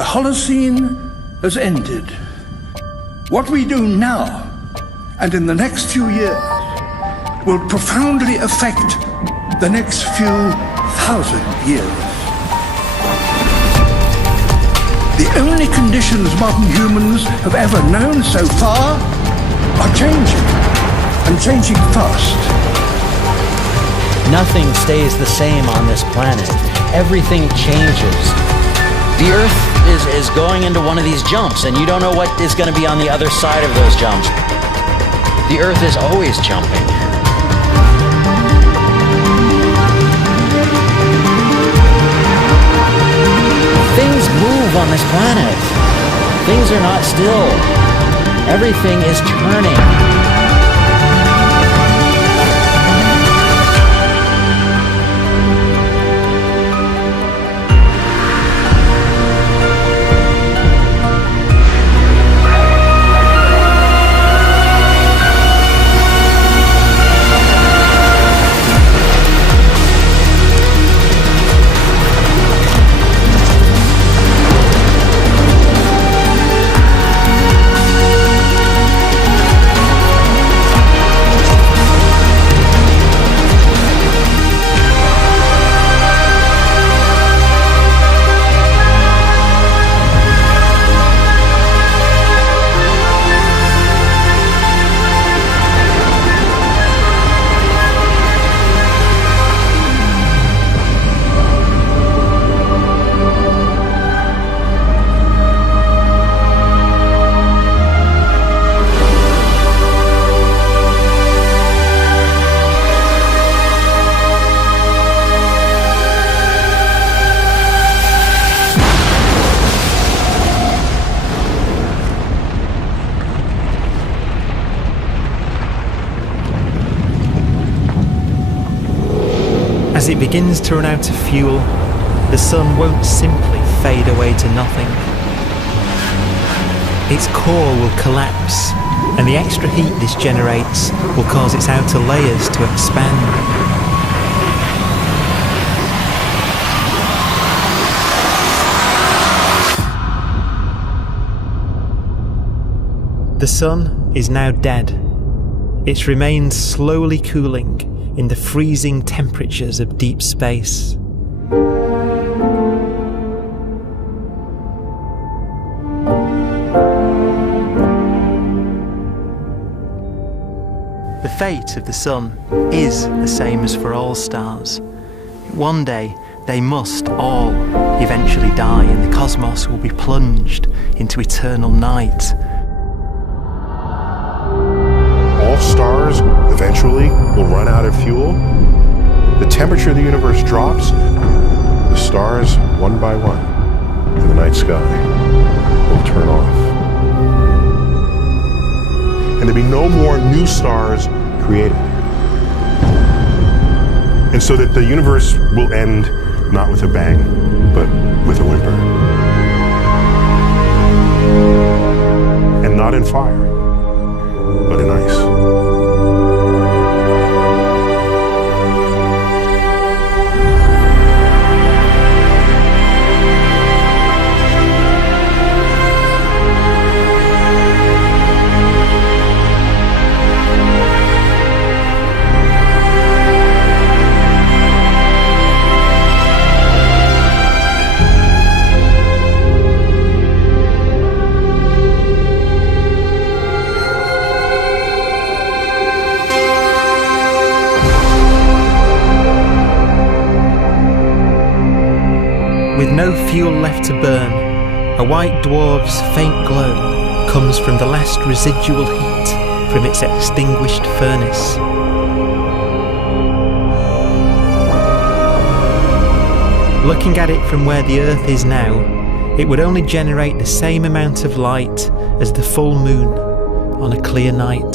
The Holocene has ended. What we do now and in the next few years will profoundly affect the next few thousand years. The only conditions modern humans have ever known so far are changing, and changing fast. Nothing stays the same on this planet. Everything changes. The Earth is going into one of these jumps, and you don't know what is going to be on the other side of those jumps. The Earth is always jumping. Things move on this planet. Things are not still. Everything is turning. As it begins to run out of fuel, the sun won't simply fade away to nothing. Its core will collapse, and the extra heat this generates will cause its outer layers to expand. The sun is now dead. It remains slowly cooling in the freezing temperatures of deep space. The fate of the sun is the same as for all stars. One day they must all eventually die, and the cosmos will be plunged into eternal night. Stars eventually will run out of fuel. The temperature of the universe drops. The stars, one by one, in the night sky will turn off. And there'll be no more new stars created. And so that the universe will end not with a bang, but with a whimper. And not in fire, but in ice. With no fuel left to burn, a white dwarf's faint glow comes from the last residual heat from its extinguished furnace. Looking at it from where the Earth is now, it would only generate the same amount of light as the full moon on a clear night.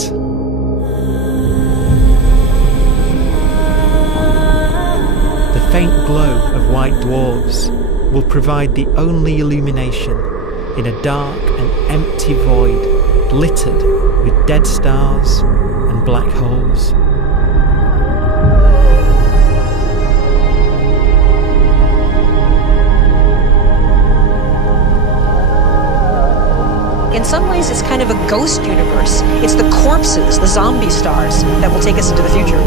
The faint glow of white dwarfs will provide the only illumination in a dark and empty void littered with dead stars and black holes. ways, it's kind of a ghost universe. It's the corpses, the zombie stars, that will take us into the future.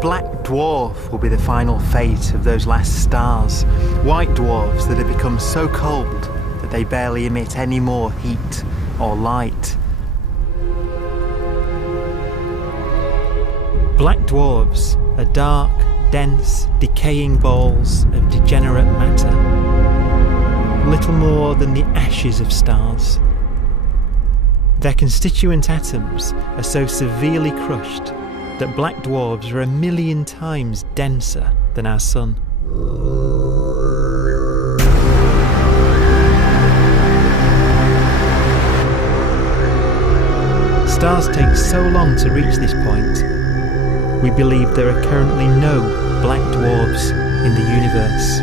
Black dwarf will be the final fate of those last stars. White dwarfs that have become so cold that they barely emit any more heat or light. Black dwarfs are dark, dense, decaying balls of degenerate matter, little more than the ashes of stars. Their constituent atoms are so severely crushed that black dwarfs are 1,000,000 times denser than our sun. Stars take so long to reach this point, we believe there are currently no black dwarfs in the universe.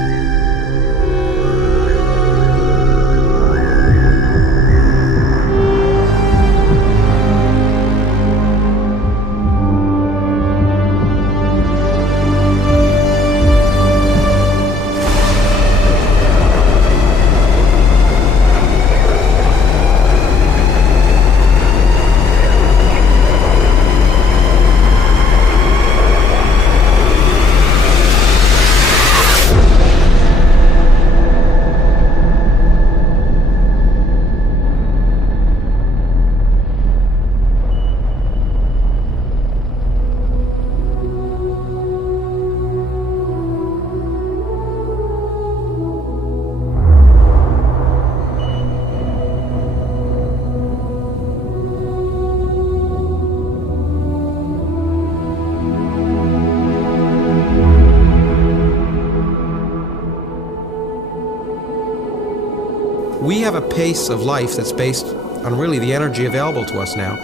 We have a pace of life that's based on really the energy available to us now.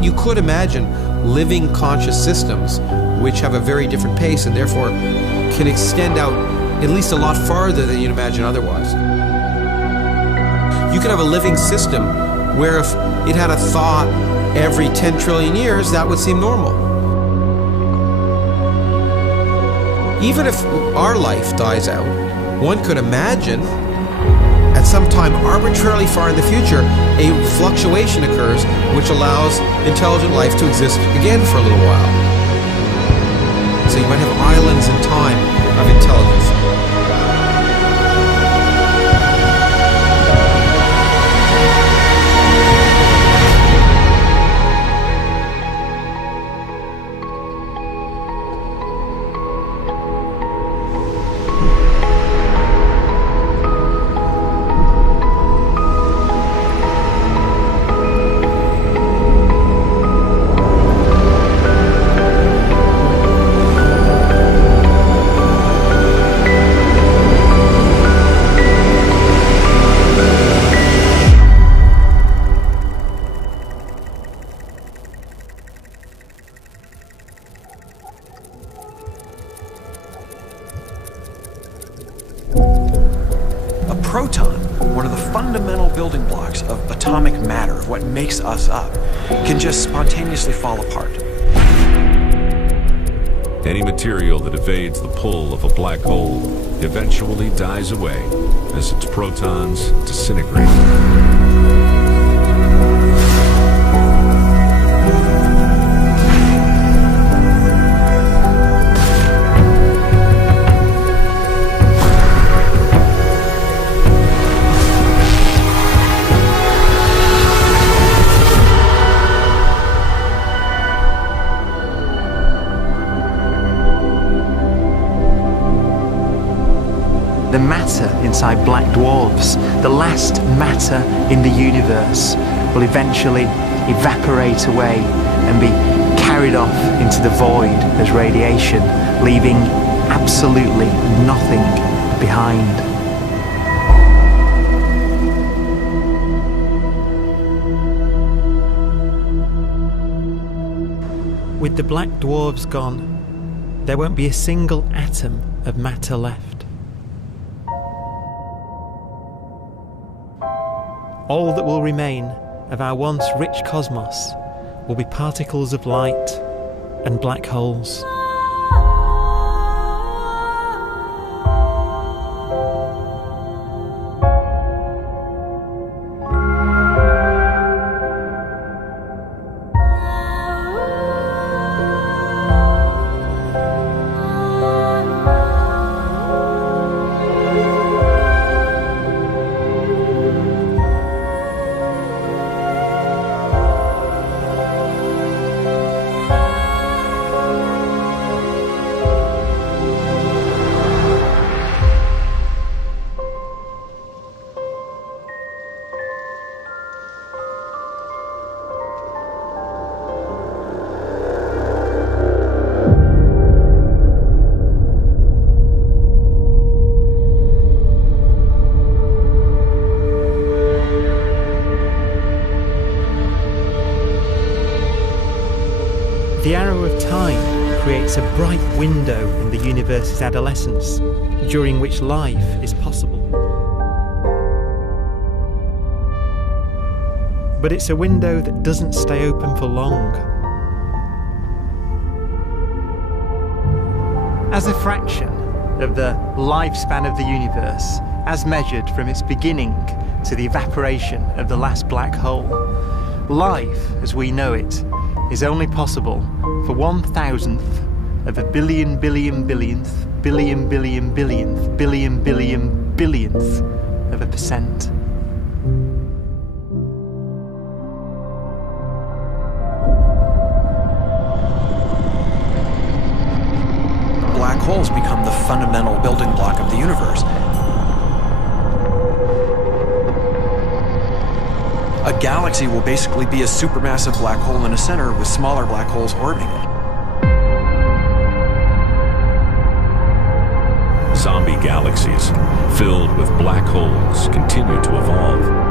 You could imagine living conscious systems which have a very different pace and therefore can extend out at least a lot farther than you'd imagine otherwise. You could have a living system where if it had a thought every 10 trillion years, that would seem normal. Even if our life dies out, one could imagine at some time arbitrarily far in the future, a fluctuation occurs which allows intelligent life to exist again for a little while. So you might have islands in time of intelligence. proton, one of the fundamental building blocks of atomic matter, of what makes us up, can just spontaneously fall apart. Any material that evades the pull of a black hole eventually dies away as its protons disintegrate. The matter inside black dwarfs, the last matter in the universe, will eventually evaporate away and be carried off into the void as radiation, leaving absolutely nothing behind. With the black dwarfs gone, there won't be a single atom of matter left. All that will remain of our once rich cosmos will be particles of light and black holes. The arrow of time creates a bright window in the universe's adolescence, during which life is possible. But it's a window that doesn't stay open for long. As a fraction of the lifespan of the universe, as measured from its beginning to the evaporation of the last black hole, life, as we know it, is only possible for 1,000th of a billion billionth of a percent. Black holes become the fundamental building block of the universe. A galaxy will basically be a supermassive black hole in a center with smaller black holes orbiting it. Zombie galaxies filled with black holes continue to evolve.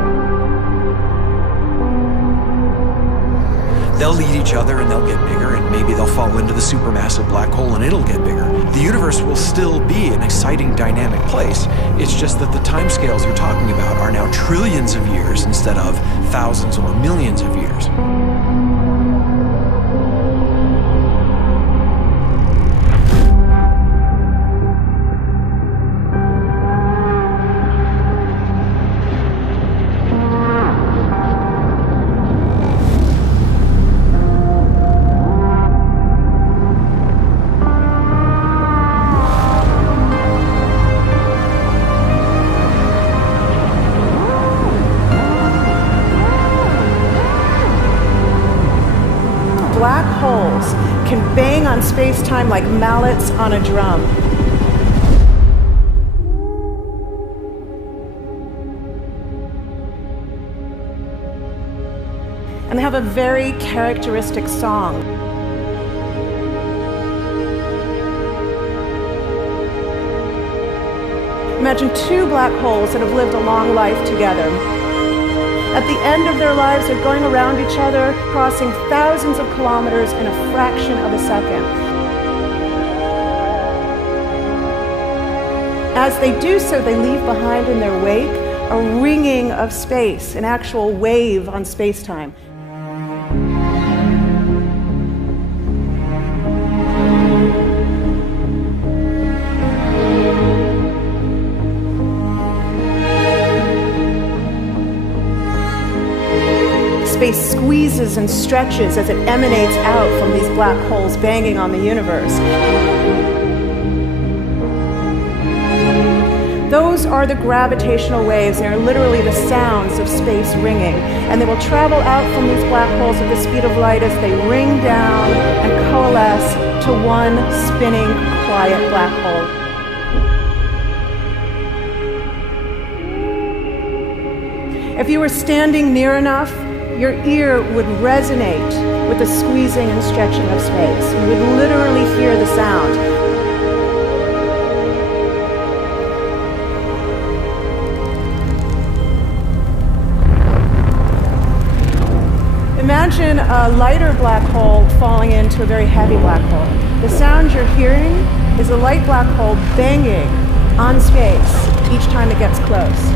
They'll eat each other and they'll get bigger, and maybe they'll fall into the supermassive black hole and it'll get bigger. The universe will still be an exciting, dynamic place. It's just that the timescales you're talking about are now trillions of years instead of thousands or millions of years. Black holes can bang on space-time like mallets on a drum. And they have a very characteristic song. Imagine two black holes that have lived a long life together. At the end of their lives, they're going around each other, crossing thousands of kilometers in a fraction of a second. As they do so, they leave behind in their wake a ringing of space, an actual wave on space-time. squeezes and stretches as it emanates out from these black holes banging on the universe. Those are the gravitational waves. They are literally the sounds of space ringing. And they will travel out from these black holes at the speed of light as they ring down and coalesce to one spinning, quiet black hole. If you were standing near enough, your ear would resonate with the squeezing and stretching of space. You would literally hear the sound. Imagine a lighter black hole falling into a very heavy black hole. The sound you're hearing is a light black hole banging on space each time it gets close.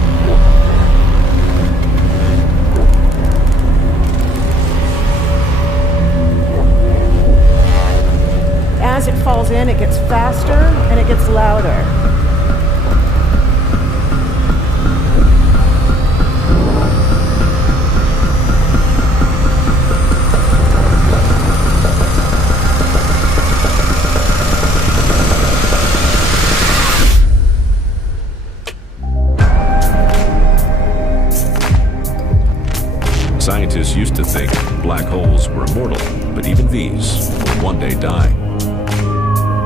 As it falls in, it gets faster and it gets louder. Scientists used to think black holes were immortal, but even these will one day die.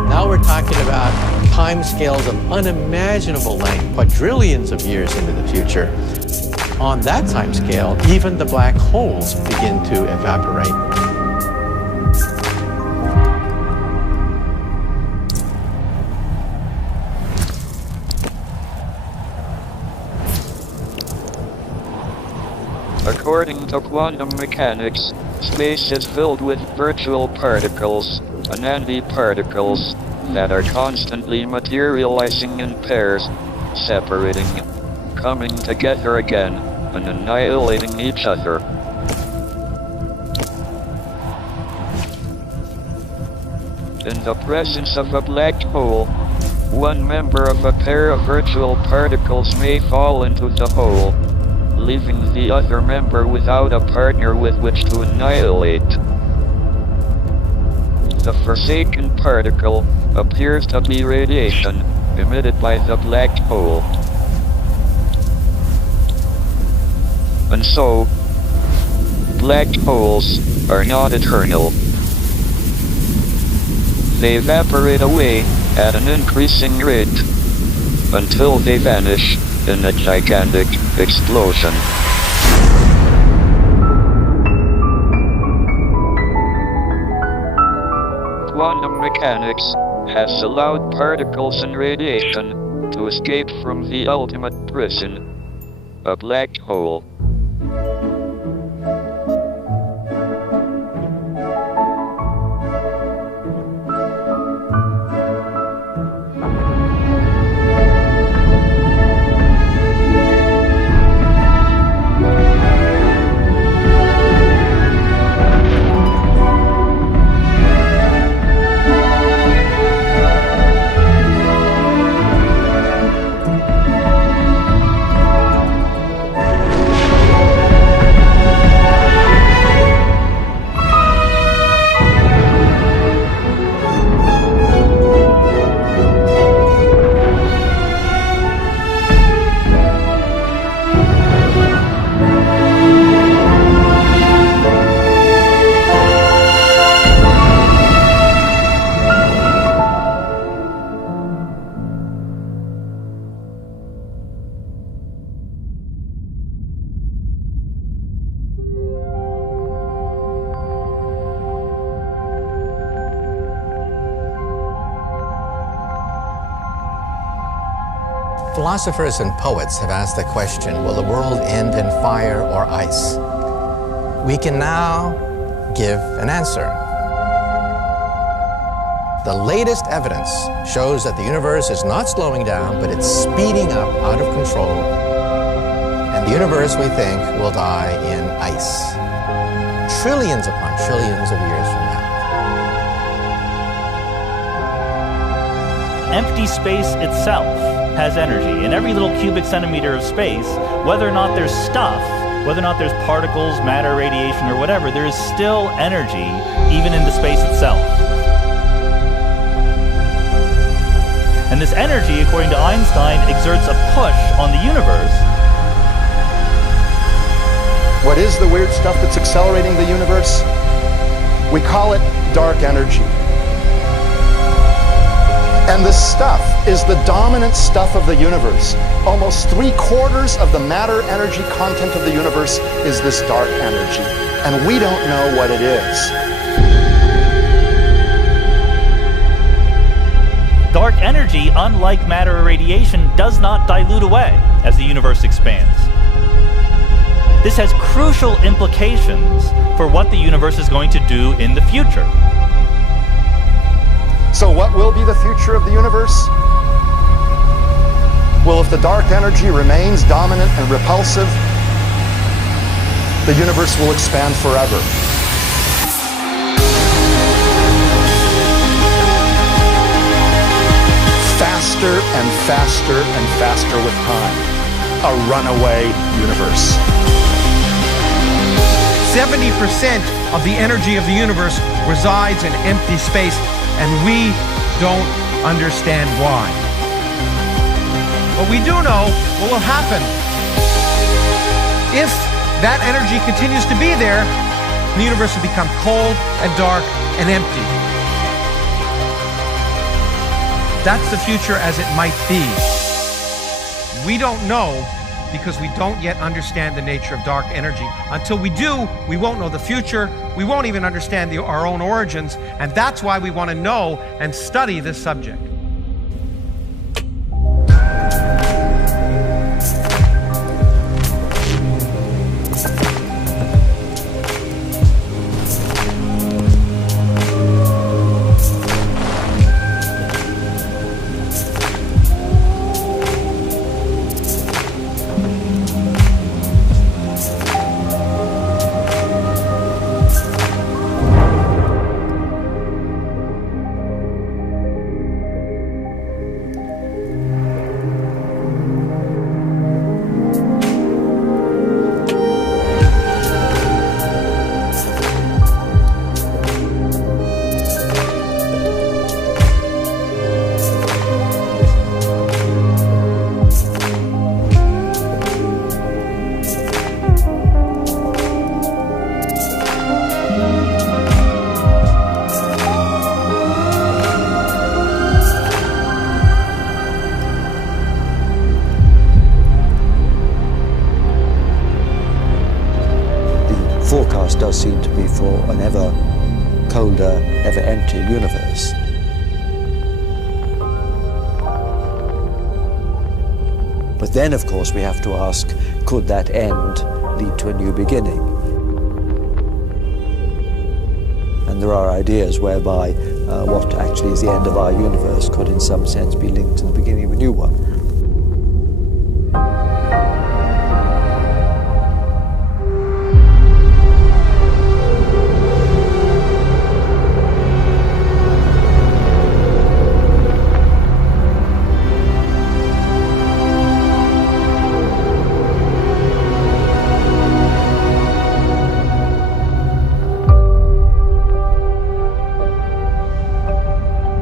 Now we're talking about timescales of unimaginable length, quadrillions of years into the future. On that timescale, even the black holes begin to evaporate. According to quantum mechanics, space is filled with virtual particles, antiparticles, that are constantly materializing in pairs, separating, coming together again, and annihilating each other. In the presence of a black hole, one member of a pair of virtual particles may fall into the hole, leaving the other member without a partner with which to annihilate. The forsaken particle appears to be radiation emitted by the black hole. And so, black holes are not eternal. They evaporate away at an increasing rate until they vanish in a gigantic explosion. Quantum mechanics has allowed particles and radiation to escape from the ultimate prison, a black hole. Philosophers and poets have asked the question, will the world end in fire or ice? We can now give an answer. The latest evidence shows that the universe is not slowing down, but it's speeding up out of control. And the universe, we think, will die in ice. Trillions upon trillions of years from now. Empty space itself has energy. In every little cubic centimeter of space, whether or not there's stuff whether or not there's particles, matter, radiation, or whatever, there is still energy even in the space itself. And this energy, according to Einstein, exerts a push on the universe. What is the weird stuff that's accelerating the universe? We call it dark energy. And this stuff is the dominant stuff of the universe. Almost 3/4 of the matter-energy content of the universe is this dark energy. And we don't know what it is. Dark energy, unlike matter or radiation, does not dilute away as the universe expands. This has crucial implications for what the universe is going to do in the future. So what will be the future of the universe? Well, if the dark energy remains dominant and repulsive, the universe will expand forever. Faster and faster and faster with time. A runaway universe. 70% of the energy of the universe resides in empty space, and we don't understand why. But we do know what will happen. If that energy continues to be there, the universe will become cold and dark and empty. That's the future as it might be. We don't know because we don't yet understand the nature of dark energy. Until we do, we won't know the future. We won't even understand our own origins, and that's why we want to know and study this subject. Does seem to be for an ever colder, ever emptier universe. But then, of course, we have to ask, could that end lead to a new beginning? And there are ideas whereby what actually is the end of our universe could in some sense be linked to the beginning of a new one.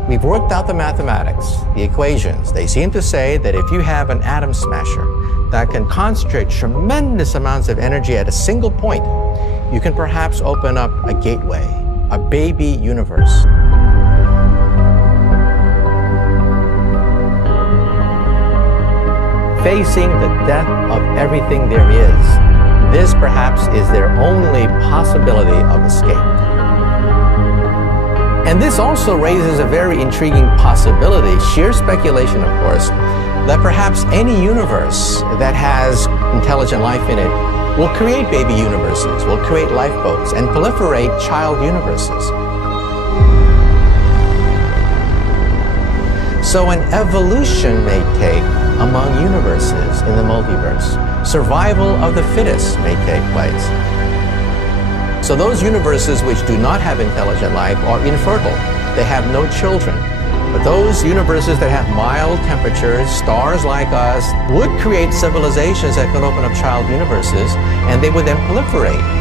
We've worked out the mathematics, the equations. They seem to say that if you have an atom smasher that can concentrate tremendous amounts of energy at a single point, you can perhaps open up a gateway, a baby universe. Facing the death of everything there is, this perhaps is their only possibility of escape. And this also raises a very intriguing possibility, sheer speculation of course, that perhaps any universe that has intelligent life in it will create baby universes, will create lifeboats, and proliferate child universes. So an evolution may take among universes in the multiverse. Survival of the fittest may take place. So those universes which do not have intelligent life are infertile. They have no children. But those universes that have mild temperatures, stars like us, would create civilizations that could open up child universes, and they would then proliferate.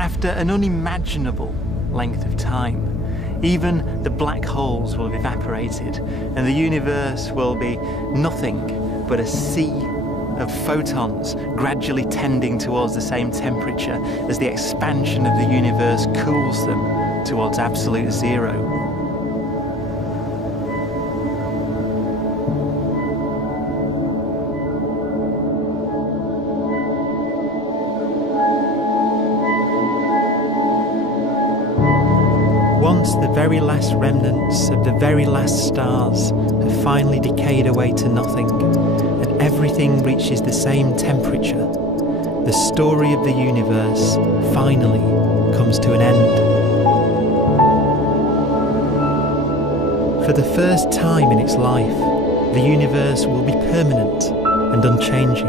After an unimaginable length of time, even the black holes will have evaporated and the universe will be nothing but a sea of photons gradually tending towards the same temperature as the expansion of the universe cools them towards absolute zero. Once the very last remnants of the very last stars have finally decayed away to nothing, and everything reaches the same temperature, the story of the universe finally comes to an end. For the first time in its life, the universe will be permanent and unchanging.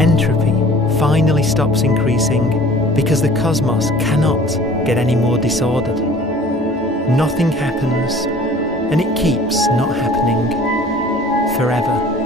Entropy finally stops increasing because the cosmos cannot get any more disordered. Nothing happens, and it keeps not happening forever.